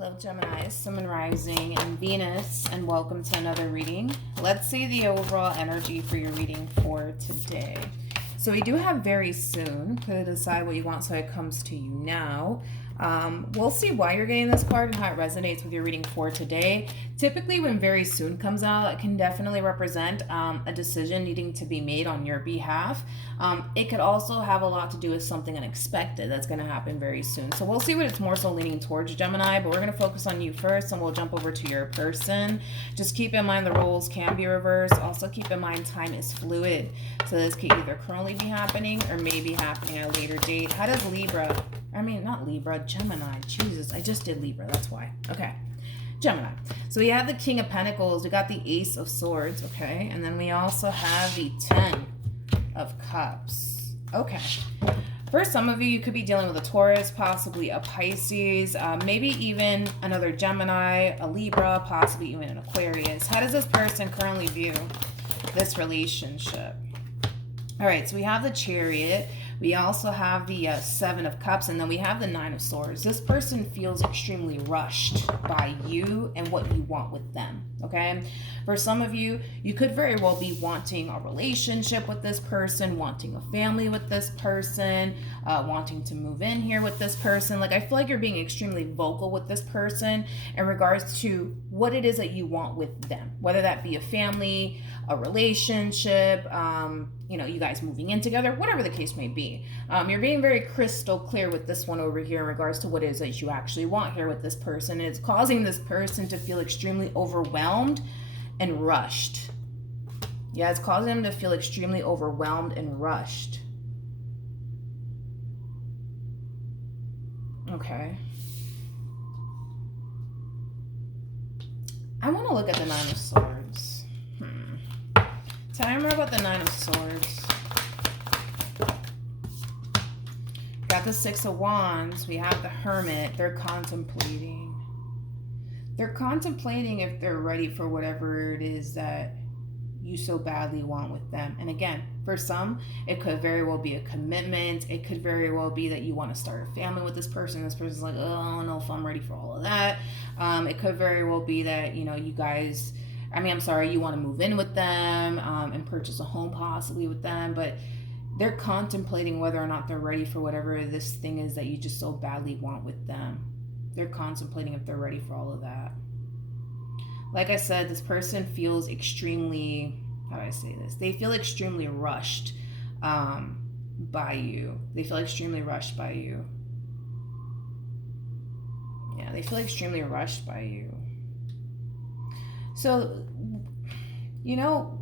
Hello, Gemini, Sun, Rising, and Venus, and welcome to another reading. Let's see the overall energy for your reading for today. So we do have very soon. Could decide what you want so it comes to you now. We'll see why you're getting this card and how it resonates with your reading for today. Typically, when very soon comes out, it can definitely represent a decision needing to be made on your behalf. It could also have a lot to do with something unexpected that's going to happen very soon. So we'll see what it's more so leaning towards, Gemini, but we're going to focus on you first and we'll jump over to your person. Just keep in mind the roles can be reversed. Also keep in mind time is fluid. So this could either currently be happening or maybe happening at a later date. How does Gemini. Jesus, I just did Libra. That's why. Okay. Gemini. So we have the King of Pentacles. We got the Ace of Swords. Okay. And then we also have the 10 of Cups. Okay. For some of you, you could be dealing with a Taurus, possibly a Pisces, maybe even another Gemini, a Libra, possibly even an Aquarius. How does this person currently view this relationship? All right, so we have the Chariot. We also have the 7 of Cups, and then we have the 9 of Swords. This person feels extremely rushed by you and what you want with them, okay? For some of you, you could very well be wanting a relationship with this person, wanting a family with this person, wanting to move in here with this person. Like, I feel like you're being extremely vocal with this person in regards to what it is that you want with them, whether that be a family, a relationship, you guys moving in together, whatever the case may be. You're being very crystal clear with this one over here in regards to what it is that you actually want here with this person. And it's causing this person to feel extremely overwhelmed and rushed. Yeah, it's causing them to feel extremely overwhelmed and rushed. Okay. I want to look at the 9 of Swords. Tell me more about the 9 of Swords. Got the 6 of Wands. We have the Hermit. They're contemplating. They're contemplating if they're ready for whatever it is that you so badly want with them. And again, for some, it could very well be a commitment. It could very well be that you want to start a family with this person. This person's like, oh, I don't know if I'm ready for all of that. It could very well be that, you guys... you want to move in with them and purchase a home possibly with them, but they're contemplating whether or not they're ready for whatever this thing is that you just so badly want with them. They're contemplating if they're ready for all of that. Like I said, this person feels extremely, how do I say this? They feel extremely rushed by you. They feel extremely rushed by you. Yeah, they feel extremely rushed by you. So, you know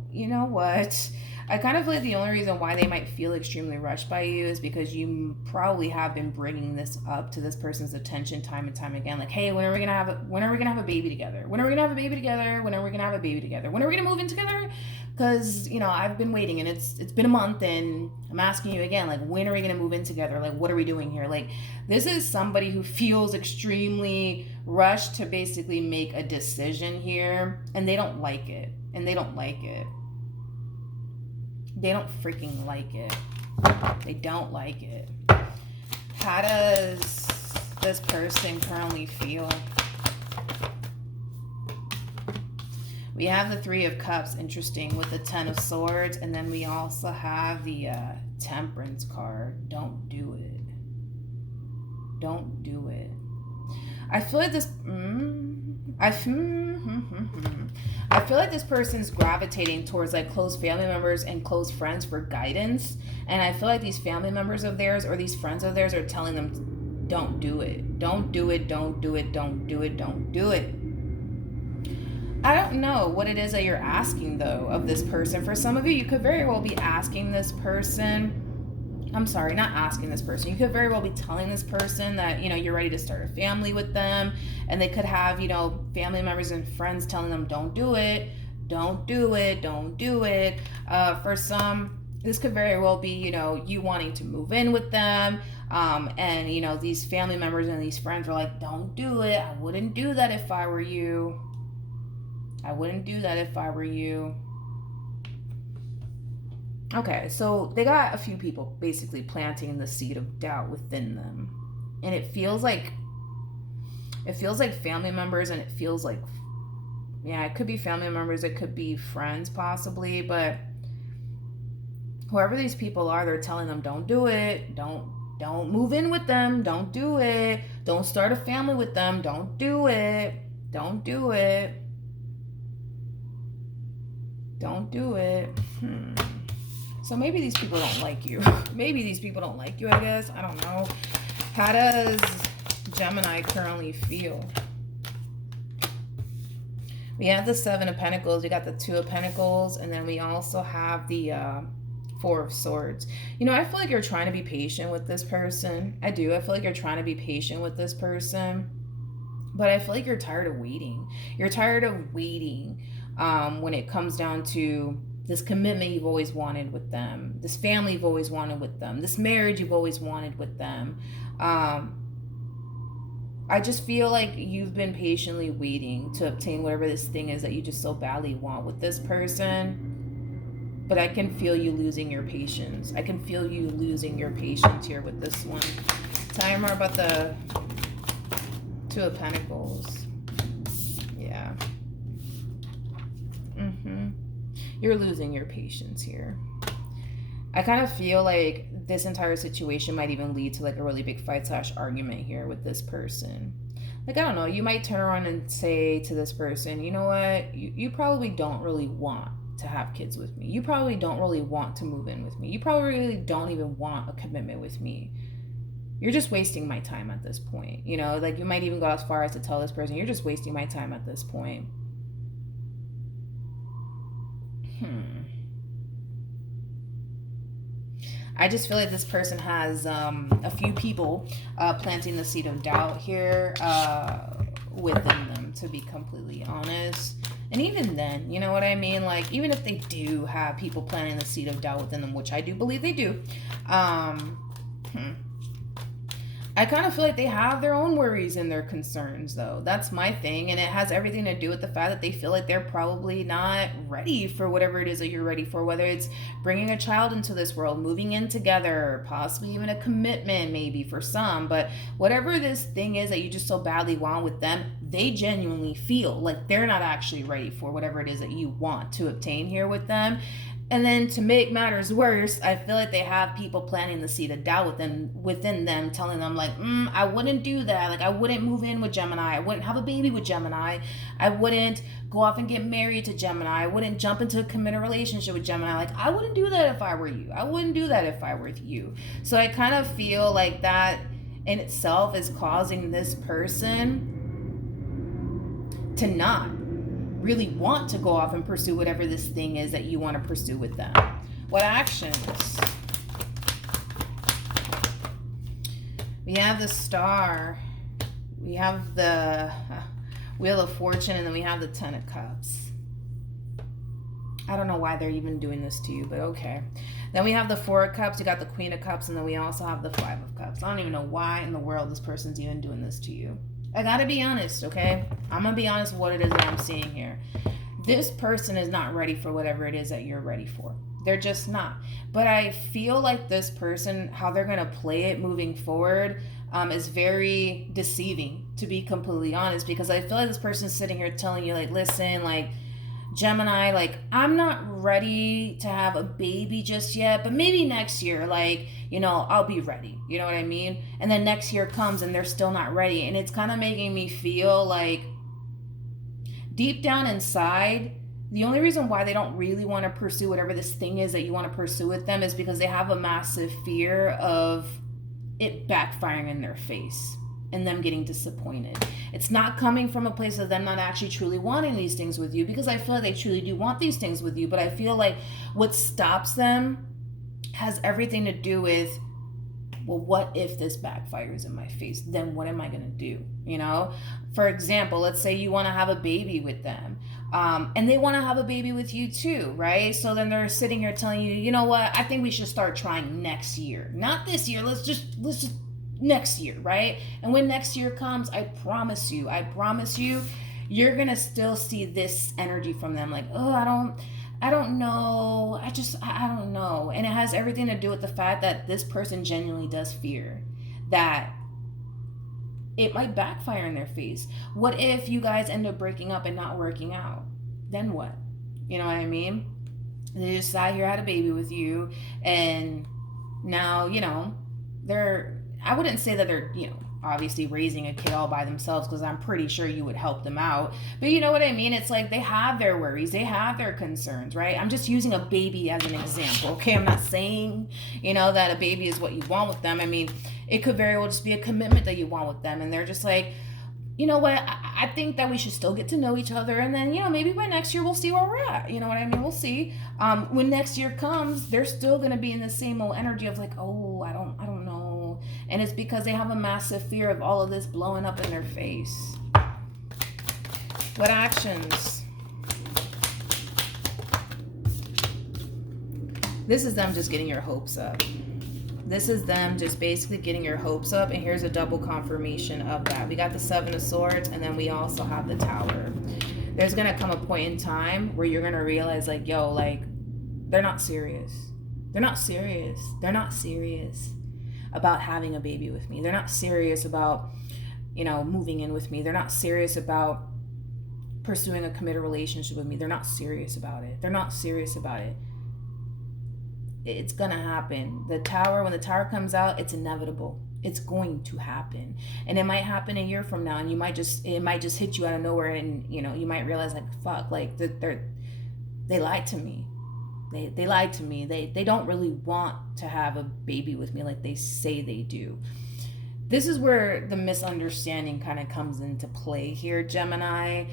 what? I kind of feel like the only reason why they might feel extremely rushed by you is because you probably have been bringing this up to this person's attention time and time again. Like, hey, when are we gonna have a baby together? When are we gonna have a baby together? When are we gonna have a baby together? When are we gonna move in together? Because I've been waiting and it's been a month and I'm asking you again, like, when are we gonna move in together? Like, what are we doing here? Like, this is somebody who feels extremely rushed to basically make a decision here, and they don't like it. They don't freaking like it. They don't like it. How does this person currently feel? We have the 3 of Cups, interesting, with the 10 of Swords, and then we also have the Temperance card. Don't do it. Don't do it. I feel like this... I feel like this person's gravitating towards like close family members and close friends for guidance. And I feel like these family members of theirs or these friends of theirs are telling them, don't do it. Don't do it. Don't do it. Don't do it. Don't do it. I don't know what it is that you're asking, though, of this person. For some of you, you could very well be asking this person... I'm sorry, not asking this person. You could very well be telling this person that, you're ready to start a family with them. And they could have, family members and friends telling them, don't do it. Don't do it. Don't do it. For some, this could very well be, you wanting to move in with them. And, these family members and these friends are like, don't do it. I wouldn't do that if I were you. I wouldn't do that if I were you. Okay, so they got a few people basically planting the seed of doubt within them. And it feels like It feels like family members, and it feels like, yeah, it could be family members, it could be friends possibly, but whoever these people are, they're telling them, don't do it, don't move in with them, don't do it, don't start a family with them, don't do it, don't do it, don't do it. So maybe these people don't like you. Maybe these people don't like you, I guess. I don't know. How does Gemini currently feel? We have the Seven of Pentacles. We got the Two of Pentacles. And then we also have the Four of Swords. You know, I feel like you're trying to be patient with this person. I do. I feel like you're trying to be patient with this person. But I feel like you're tired of waiting. You're tired of waiting when it comes down to this commitment you've always wanted with them, this family you've always wanted with them, this marriage you've always wanted with them. I just feel like you've been patiently waiting to obtain whatever this thing is that you just so badly want with this person. But I can feel you losing your patience. I can feel you losing your patience here with this one. Tell me more about the Two of Pentacles. Yeah. You're losing your patience here. I kind of feel like this entire situation might even lead to like a really big fight / argument here with this person. Like, I don't know, you might turn around and say to this person, you know what, you probably don't really want to have kids with me. You probably don't really want to move in with me. You probably really don't even want a commitment with me. You're just wasting my time at this point. You know, like you might even go as far as to tell this person, you're just wasting my time at this point. I just feel like this person has a few people planting the seed of doubt here within them, to be completely honest. And even then, you know what I mean? Like, even if they do have people planting the seed of doubt within them, which I do believe they do, I kind of feel like they have their own worries and their concerns, though. That's my thing. And it has everything to do with the fact that they feel like they're probably not ready for whatever it is that you're ready for, whether it's bringing a child into this world, moving in together, possibly even a commitment maybe for some. But whatever this thing is that you just so badly want with them, they genuinely feel like they're not actually ready for whatever it is that you want to obtain here with them. And then to make matters worse, I feel like they have people planting the seed of doubt within them, telling them like, I wouldn't do that. Like, I wouldn't move in with Gemini. I wouldn't have a baby with Gemini. I wouldn't go off and get married to Gemini. I wouldn't jump into a committed relationship with Gemini. Like, I wouldn't do that if I were you. I wouldn't do that if I were you. So I kind of feel like that in itself is causing this person to not really want to go off and pursue whatever this thing is that you want to pursue with them. What actions? We have the Star. We have the Wheel of Fortune, and then we have the Ten of Cups. I don't know why they're even doing this to you, but okay. Then we have the Four of Cups. You got the Queen of Cups, and then we also have the Five of Cups. I don't even know why in the world this person's even doing this to you. I gotta be honest, okay? I'm gonna be honest with what it is that I'm seeing here. This person is not ready for whatever it is that you're ready for. They're just not. But I feel like this person, how they're gonna play it moving forward, is very deceiving, to be completely honest, because I feel like this person's sitting here telling you, like, listen, like, Gemini, like, I'm not ready to have a baby just yet, but maybe next year, like, you know, I'll be ready. You know what I mean? And then next year comes and they're still not ready. And it's kind of making me feel like deep down inside, the only reason why they don't really want to pursue whatever this thing is that you want to pursue with them is because they have a massive fear of it backfiring in their face and them getting disappointed. It's not coming from a place of them not actually truly wanting these things with you, because I feel like they truly do want these things with you, but I feel like what stops them has everything to do with, well, what if this backfires in my face? Then what am I going to do? You know, for example, let's say you want to have a baby with them, and they want to have a baby with you too, right? So then they're sitting here telling you, you know what, I think we should start trying next year, not this year. Let's just next year, right? And when next year comes, I promise you, you're going to still see this energy from them. Like, oh, I don't know. I don't know. And it has everything to do with the fact that this person genuinely does fear that it might backfire in their face. What if you guys end up breaking up and not working out? Then what? You know what I mean? They just sat here, had a baby with you, and now, you know, I wouldn't say that they're, you know, obviously raising a kid all by themselves, because I'm pretty sure you would help them out. But you know what I mean? It's like they have their worries, they have their concerns, right? I'm just using a baby as an example, okay? I'm not saying, you know, that a baby is what you want with them. I mean, it could very well just be a commitment that you want with them, and they're just like, you know what, I think that we should still get to know each other, and then, you know, maybe by next year we'll see where we're at. You know what I mean? We'll see. When next year comes, they're still gonna be in the same old energy of like, oh, I don't know. And it's because they have a massive fear of all of this blowing up in their face. What actions? This is them just getting your hopes up. This is them just basically getting your hopes up, and here's a double confirmation of that. We got the Seven of Swords, and then we also have the Tower. There's going to come a point in time where you're going to realize, like, yo, like, they're not serious. They're not serious. They're not serious about having a baby with me. They're not serious about, you know, moving in with me. They're not serious about pursuing a committed relationship with me. They're not serious about it. They're not serious about it. It's gonna happen. The Tower, when the Tower comes out, it's inevitable. It's going to happen, and it might happen a year from now, and it might just hit you out of nowhere, and you know, you might realize, like, fuck, like they lied to me. They lied to me. They don't really want to have a baby with me like they say they do. This is where the misunderstanding kind of comes into play here, Gemini.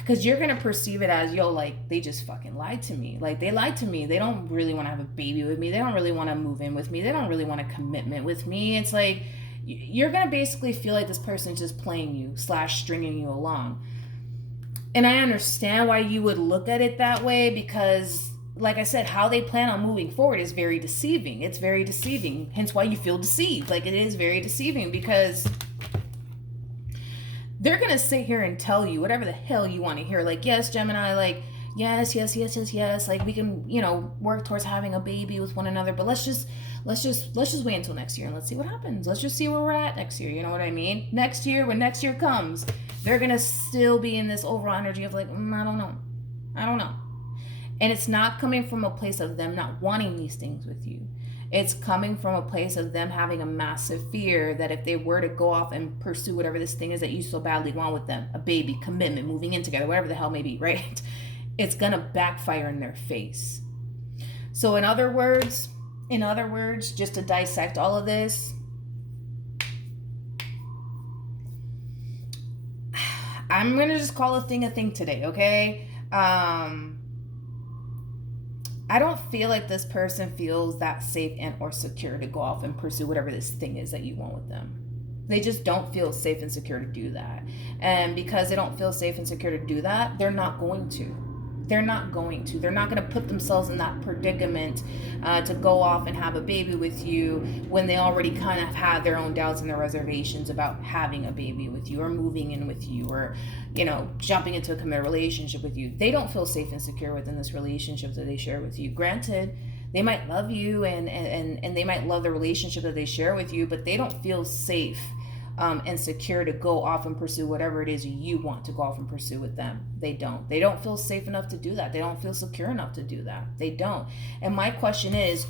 Because you're going to perceive it as, yo, like, they just fucking lied to me. Like, they lied to me. They don't really want to have a baby with me. They don't really want to move in with me. They don't really want a commitment with me. It's like, you're going to basically feel like this person's just playing you / stringing you along. And I understand why you would look at it that way, because, like I said, how they plan on moving forward is very deceiving. It's very deceiving. Hence why you feel deceived. Like, it is very deceiving, because they're going to sit here and tell you whatever the hell you want to hear. Like, yes, Gemini, like, yes. Like, we can, you know, work towards having a baby with one another, but let's just wait until next year and let's see what happens. Let's just see where we're at next year. You know what I mean? Next year, when next year comes, they're going to still be in this overall energy of like, I don't know. And it's not coming from a place of them not wanting these things with you. It's coming from a place of them having a massive fear that if they were to go off and pursue whatever this thing is that you so badly want with them, a baby, commitment, moving in together, whatever the hell may be, right? It's going to backfire in their face. So in other words, just to dissect all of this, I'm going to just call a thing today, okay? I don't feel like this person feels that safe and or secure to go off and pursue whatever this thing is that you want with them. They just don't feel safe and secure to do that. And because they don't feel safe and secure to do that, they're not going to. They're not going to put themselves in that predicament to go off and have a baby with you when they already kind of have their own doubts and their reservations about having a baby with you or moving in with you or, you know, jumping into a committed relationship with you. They don't feel safe and secure within this relationship that they share with you. Granted, they might love you and they might love the relationship that they share with you, but they don't feel safe and secure to go off and pursue whatever it is you want to go off and pursue with them. They don't feel safe enough to do that. They don't feel secure enough to do that. They don't. And my question is,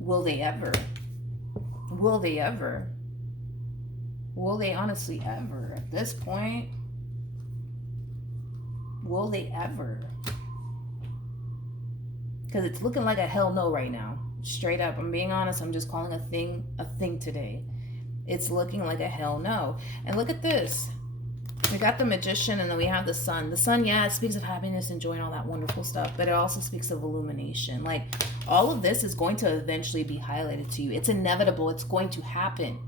will they ever? Will they ever? Will they honestly ever? At this point, will they ever? Because it's looking like a hell no right now. Straight up, I'm being honest, I'm just calling a thing today. It's looking like a hell no. And look at this. We got the Magician and then we have the Sun. The Sun, yeah, it speaks of happiness and joy and all that wonderful stuff, but it also speaks of illumination. Like, all of this is going to eventually be highlighted to you. It's inevitable. It's going to happen.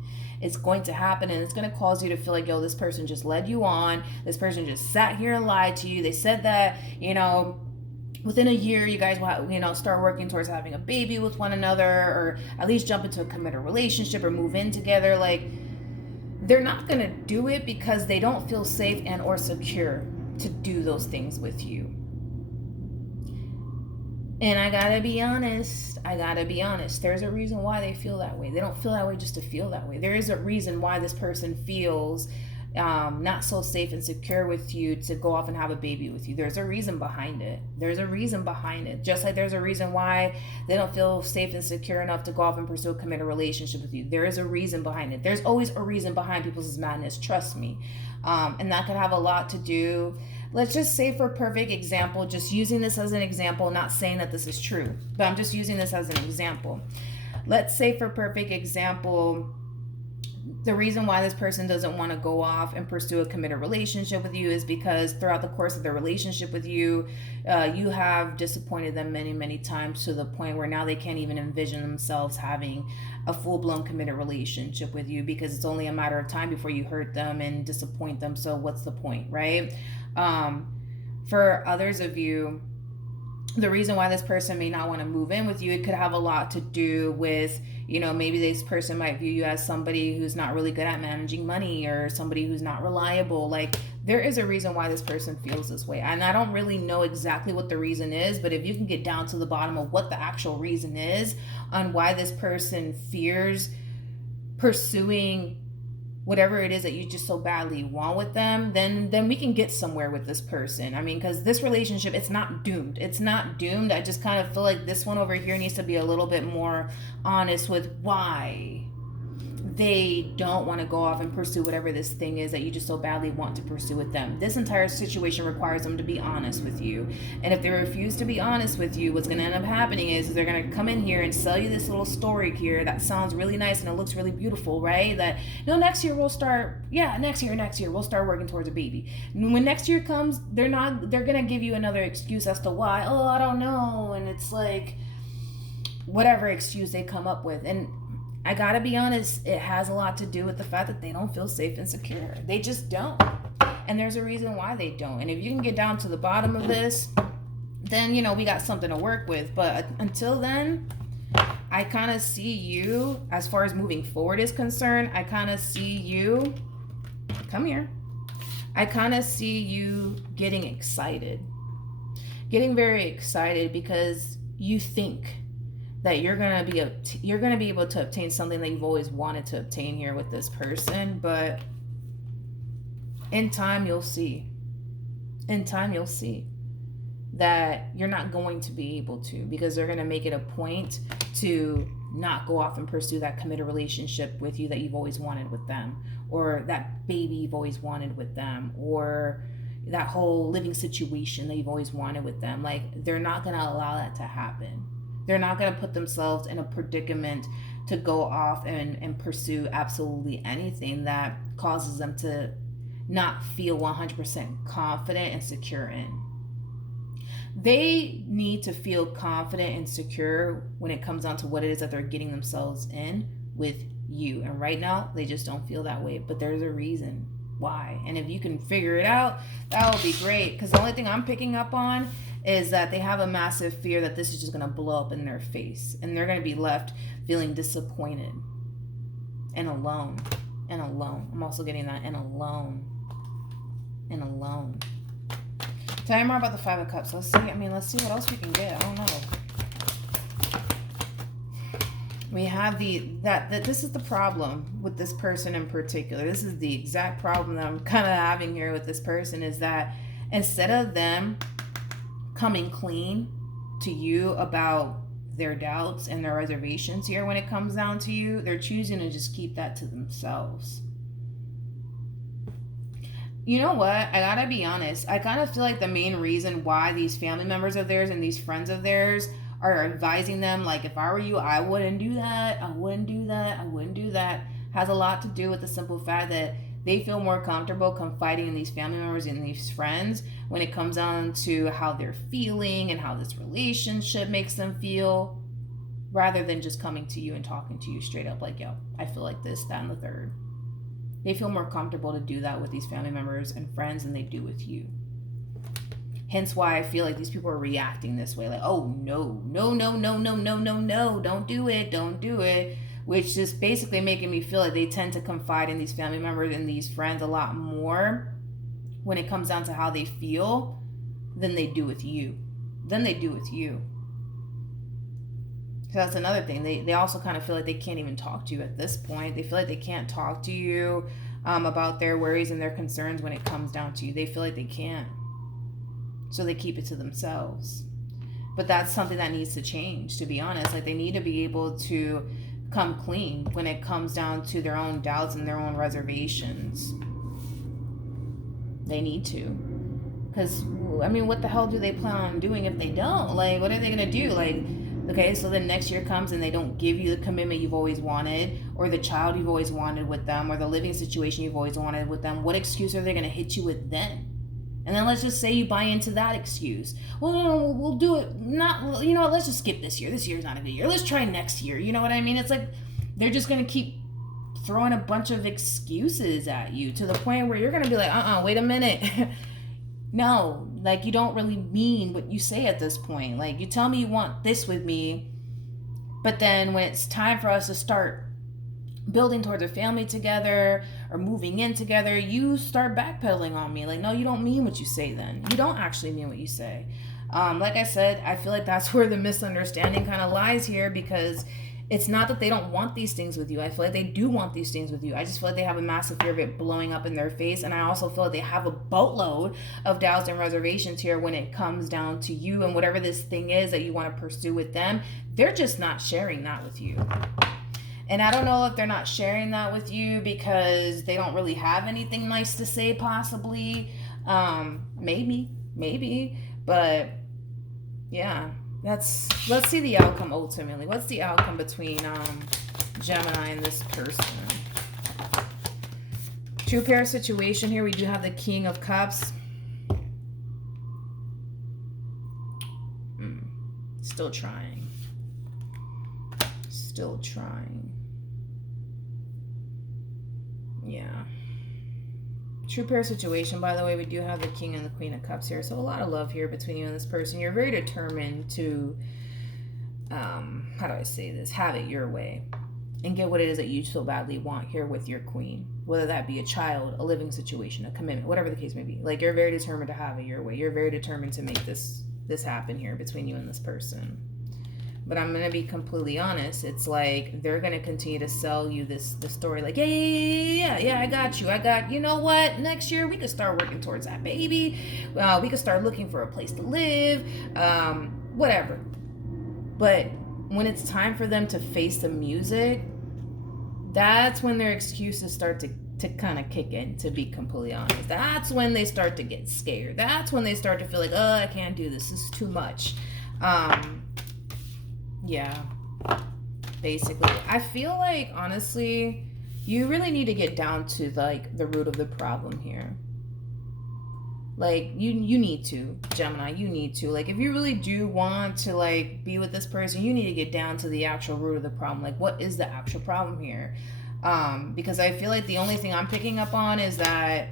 It's going to happen, and it's going to cause you to feel like, yo, this person just led you on. This person just sat here and lied to you. They said that, you know, within a year, you guys will, you know, start working towards having a baby with one another, or at least jump into a committed relationship or move in together. Like, they're not going to do it because they don't feel safe and or secure to do those things with you. And I gotta be honest. There's a reason why they feel that way. They don't feel that way just to feel that way. There is a reason why this person feels not so safe and secure with you to go off and have a baby with you. There's a reason behind it. Just like there's a reason why they don't feel safe and secure enough to go off and pursue a committed relationship with you. There is a reason behind it. There's always a reason behind people's madness. Trust me. And that could have a lot to do. Let's just say, for perfect example, just using this as an example, not saying that this is true, but I'm just using this as an example. Let's say, for perfect example, the reason why this person doesn't want to go off and pursue a committed relationship with you is because throughout the course of their relationship with you, you have disappointed them many, many times, to the point where now they can't even envision themselves having a full-blown committed relationship with you, because it's only a matter of time before you hurt them and disappoint them. So what's the point, right? For others of you, the reason why this person may not want to move in with you, it could have a lot to do with, maybe this person might view you as somebody who's not really good at managing money, or somebody who's not reliable. Like, there is a reason why this person feels this way. And I don't really know exactly what the reason is, but if you can get down to the bottom of what the actual reason is on why this person fears pursuing whatever it is that you just so badly want with them, then we can get somewhere with this person. I mean, because this relationship, it's not doomed. I just kind of feel like this one over here needs to be a little bit more honest with why they don't want to go off and pursue whatever this thing is that you just so badly want to pursue with them. This entire situation requires them to be honest with you. And if they refuse to be honest with you, what's going to end up happening is they're going to come in here and sell you this little story here that sounds really nice and it looks really beautiful, right? That, next year we'll start, next year we'll start working towards a baby. And when next year comes, they're going to give you another excuse as to why. Oh, I don't know. And it's like, whatever excuse they come up with. And I gotta be honest, it has a lot to do with the fact that they don't feel safe and secure. They just don't. And there's a reason why they don't. And if you can get down to the bottom of this, then, we got something to work with. But until then, I kind of see you, as far as moving forward is concerned, I kind of see you, come here. I kind of see you getting excited. Getting very excited because you think that you're gonna be able to obtain something that you've always wanted to obtain here with this person. But in time you'll see that you're not going to be able to, because they're going to make it a point to not go off and pursue that committed relationship with you that you've always wanted with them, or that baby you've always wanted with them, or that whole living situation that you've always wanted with them. Like, they're not going to allow that to happen. They're not going to put themselves in a predicament to go off and pursue absolutely anything that causes them to not feel 100% confident and secure in. They need to feel confident and secure when it comes down to what it is that they're getting themselves in with you. And right now, they just don't feel that way. But there's a reason why. And if you can figure it out, that would be great. Because the only thing I'm picking up on is that they have a massive fear that this is just going to blow up in their face. And they're going to be left feeling disappointed and alone. And alone. I'm also getting that. And alone. And alone. Tell me more about the Five of Cups. Let's see what else we can get. I don't know. We have that this is the problem with this person in particular. This is the exact problem that I'm kind of having here with this person, is that instead of them coming clean to you about their doubts and their reservations here when it comes down to you, they're choosing to just keep that to themselves. You know what? I gotta be honest. I kind of feel like the main reason why these family members of theirs and these friends of theirs are advising them, like, if I were you, I wouldn't do that, has a lot to do with the simple fact that they feel more comfortable confiding in these family members and these friends when it comes down to how they're feeling and how this relationship makes them feel, rather than just coming to you and talking to you straight up like, yo, I feel like this, that, and the third. They feel more comfortable to do that with these family members and friends than they do with you. Hence why I feel like these people are reacting this way. Like, oh, no, don't do it. Which is basically making me feel like they tend to confide in these family members and these friends a lot more when it comes down to how they feel than they do with you. So that's another thing. They also kind of feel like they can't even talk to you at this point. They feel like they can't talk to you about their worries and their concerns when it comes down to you. They feel like they can't. So they keep it to themselves. But that's something that needs to change, to be honest. Like, they need to be able to come clean when it comes down to their own doubts and their own reservations. They need to. Because, I mean, what the hell do they plan on doing if they don't? Like, what are they going to do? Like, okay, so then next year comes and they don't give you the commitment you've always wanted, or the child you've always wanted with them, or the living situation you've always wanted with them. What excuse are they going to hit you with then? And then let's just say you buy into that excuse. Well, no, we'll do it. Not, you know what, let's just skip this year. This year's not a good year. Let's try next year. You know what I mean? It's like they're just going to keep throwing a bunch of excuses at you to the point where you're going to be like, wait a minute. No, like, you don't really mean what you say at this point. Like, you tell me you want this with me, but then when it's time for us to start building towards a family together or moving in together, you start backpedaling on me. Like, no, you don't mean what you say then. You don't actually mean what you say. Like I said, I feel like that's where the misunderstanding kind of lies here, because it's not that they don't want these things with you. I feel like they do want these things with you. I just feel like they have a massive fear of it blowing up in their face. And I also feel like they have a boatload of doubts and reservations here when it comes down to you and whatever this thing is that you want to pursue with them. They're just not sharing that with you. And I don't know if they're not sharing that with you because they don't really have anything nice to say, possibly. Maybe. But yeah, let's see the outcome ultimately. What's the outcome between Gemini and this person? Two pair situation here. We do have the King of Cups. Still trying. Yeah. True pair situation, by the way. We do have the King and the Queen of Cups here. So a lot of love here between you and this person. You're very determined to, how do I say this? Have it your way. And get what it is that you so badly want here with your queen. Whether that be a child, a living situation, a commitment, whatever the case may be. Like, you're very determined to have it your way. You're very determined to make this happen here between you and this person. But I'm going to be completely honest. It's like they're going to continue to sell you this story. Like, yeah, I got you. You know what? Next year, we could start working towards that, baby. We could start looking for a place to live. Whatever. But when it's time for them to face the music, that's when their excuses start to kind of kick in, to be completely honest. That's when they start to get scared. That's when they start to feel like, I can't do this. This is too much. Yeah, basically. I feel like, honestly, you really need to get down to, like, the root of the problem here. Like, you need to, Gemini, you need to. Like, if you really do want to, like, be with this person, you need to get down to the actual root of the problem. Like, what is the actual problem here? Because I feel like the only thing I'm picking up on is that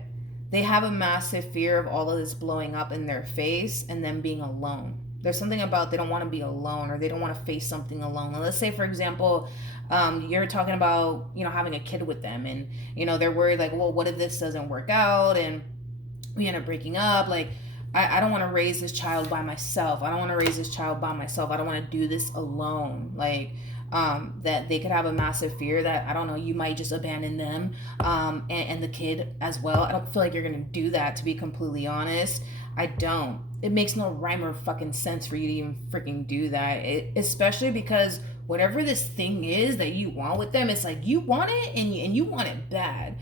they have a massive fear of all of this blowing up in their face and them being alone. There's something about they don't want to be alone, or they don't want to face something alone. And let's say, for example, you're talking about, having a kid with them, and, they're worried, like, well, what if this doesn't work out and we end up breaking up? Like, I don't want to raise this child by myself. I don't want to do this alone. Like, that they could have a massive fear that, I don't know, you might just abandon them, and the kid as well. I don't feel like you're going to do that, to be completely honest. I don't. It makes no rhyme or fucking sense for you to even freaking do that. Especially because whatever this thing is that you want with them, it's like you want it and you want it bad.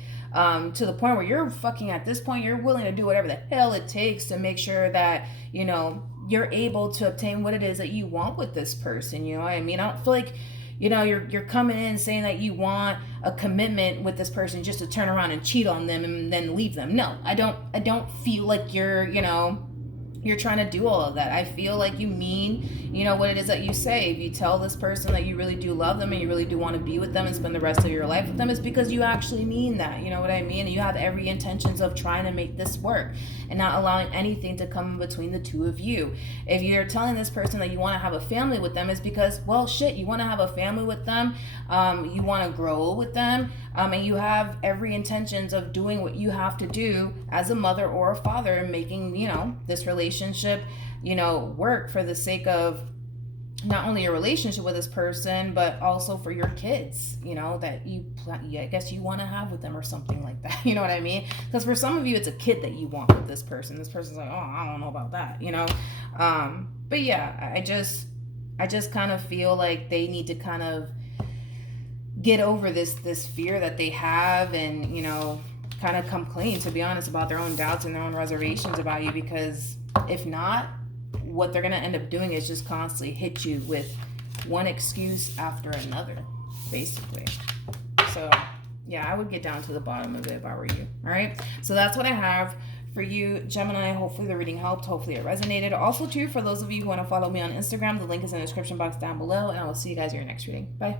To the point where you're fucking, at this point, you're willing to do whatever the hell it takes to make sure that, you're able to obtain what it is that you want with this person. You know what I mean? I don't feel like, you're coming in saying that you want a commitment with this person just to turn around and cheat on them and then leave them. No, I don't feel like you're trying to do all of that. I feel like you mean, what it is that you say. If you tell this person that you really do love them and you really do want to be with them and spend the rest of your life with them, it's because you actually mean that. You know what I mean? And you have every intentions of trying to make this work and not allowing anything to come in between the two of you. If you're telling this person that you want to have a family with them, it's because, well, shit, you want to have a family with them. You want to grow with them. And you have every intentions of doing what you have to do as a mother or a father and making, this relationship, work for the sake of not only your relationship with this person, but also for your kids, you know, that I guess you want to have with them or something like that. You know what I mean? Because for some of you, it's a kid that you want with this person. This person's like, oh, I don't know about that, you know? But yeah, I just kind of feel like they need to kind of get over this fear that they have, and, you know, kind of come clean, to be honest, about their own doubts and their own reservations about you. Because if not, what they're going to end up doing is just constantly hit you with one excuse after another, basically. So yeah, I would get down to the bottom of it if I were you. All right, so that's what I have for you, Gemini. Hopefully the reading helped. Hopefully it resonated. Also too, for those of you who want to follow me on Instagram, the link is in the description box down below, and I will see you guys in your next reading. Bye.